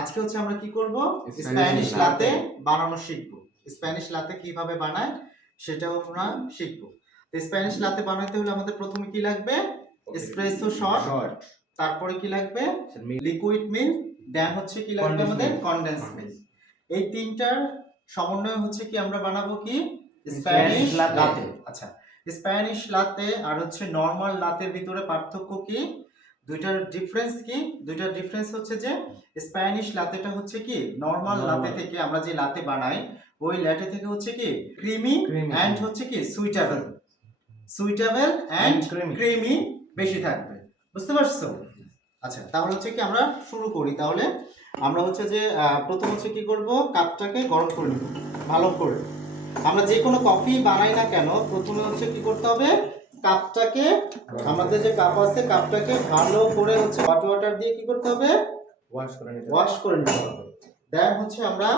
আজকে হচ্ছে আমরা কি করব, স্প্যানিশ লাতে বানানো শিখব। স্প্যানিশ লাতে কিভাবে বানায় সেটাও আমরা শিখব। তো স্প্যানিশ লাতে বানাতে হলে আমাদের প্রথমে কি লাগবে, এসপ্রেসো শট, তারপরে কি লাগবে লিকুইড মিল্ক, দেন হচ্ছে কি লাগবে আমাদের কনডেন্স মিল্ক। এই তিনটার সমন্বয় হচ্ছে কি আমরা বানাবো কি স্প্যানিশ লাতে। আচ্ছা, স্প্যানিশ লাতে আর হচ্ছে নরমাল লাতের ভিতরে পার্থক্য কি, দুইটার ডিফারেন্স কি? দুইটার ডিফারেন্স হচ্ছে যে স্প্যানিশ লাতেটা হচ্ছে কি নরমাল লাতে থেকে আমরা যে লাতে বানাই ওই লাতে থেকে হচ্ছে কি ক্রিমি এন্ড হচ্ছে কি সুইটেবল এন্ড ক্রিমি বেশি থাকবে, বুঝতে পারছো? আচ্ছা, তাহলে হচ্ছে কি আমরা শুরু করি। তাহলে আমরা হচ্ছে যে প্রথম হচ্ছে কি করব, কাপটাকে গরম করে নেব ভালো করে। আমরা যে কোনো কফি বানাই না কেন প্রথমে হচ্ছে কি করতে হবে, কাপটাকে, আমাদের যে কাপ আছে কাপটাকে ভালো করে হচ্ছে হট ওয়াটার দিয়ে কি করতে হবে, ওয়াশ করে নিতে হবে। দেন হচ্ছে আমরা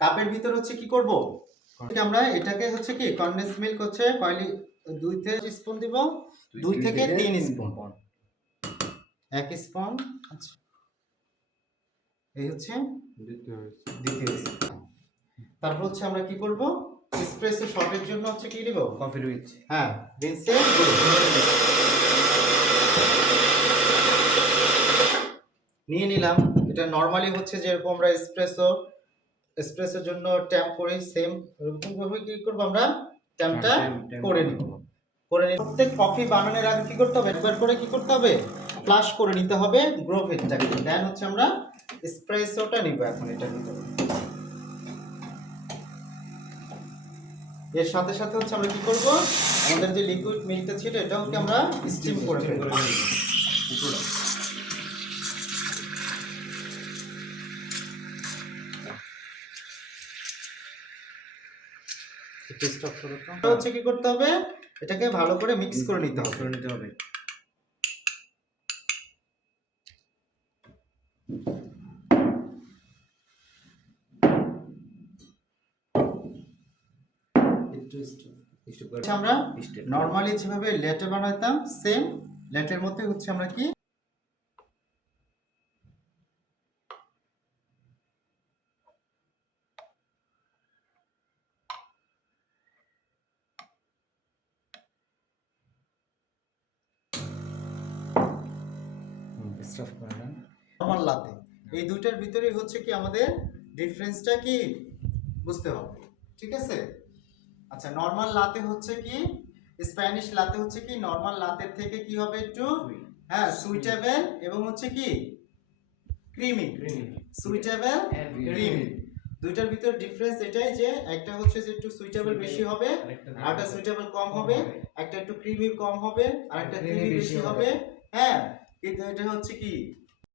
কাপের ভিতর হচ্ছে কি করব, আমরা এটাকে হচ্ছে কি কনডেন্স মিল্ক হচ্ছে কয়লি 2 থেকে স্পুন দিব, 2 থেকে 3 স্পুন, 1 স্পুন। আচ্ছা, এই হচ্ছে দ্বিতীয় স্পুন। তারপর হচ্ছে আমরা কি করব, এসপ্রেসো শটের জন্য হচ্ছে কি দিব, কফি রিচ, হ্যাঁ বিনসে নিয়ে নিলাম। এটা নরমালি হচ্ছে যেরকম আমরা এসপ্রেসোর জন্য ট্যাম্প করি সেম এরকম ভাবে কি করব, আমরা ট্যাম্পটা করে নিব। প্রত্যেক কফি বানানোর আগে কি করতে হবে, একবার করে কি করতে হবে, ফ্লাশ করে নিতে হবে গ্রো ফিটটাকে। দেন হচ্ছে আমরা এসপ্রেসোটা নিব এখন এটা নিতে হবে। এর সাথে সাথে হচ্ছে আমরা কি করব, আমাদের যে লিকুইড মিল্কটা ছিল এটাও কি আমরা স্টিম করে ফেলব। হচ্ছে কি করতে হবে, এটাকে ভালো করে মিক্স করে নিতে হবে। আমরা নরমালি যেভাবে লেটে বানাইতাম সেম লেটের মধ্যে হচ্ছে আমরা কি নরমাল লাতে, এই দুইটার ভিতরে হচ্ছে কি আমাদের ডিফারেন্সটা কি বুঝতে হবে, ঠিক আছে? আচ্ছা, নরমাল লাতে হচ্ছে কি স্প্যানিশ লাতে হচ্ছে কি নরমাল লাতের থেকে কি হবে একটু হ্যাঁ সুইটেবল এবং হচ্ছে কি ক্রিমি, সুইটেবল ক্রিমি। দুইটার ভিতর ডিফারেন্স এটাই যে একটা হচ্ছে যে একটু সুইটেবল বেশি হবে আর একটা সুইটেবল কম হবে, একটা একটু ক্রিমি কম হবে আর একটা ক্রিমি বেশি হবে। হ্যাঁ, কিন্তু এটা হচ্ছে কি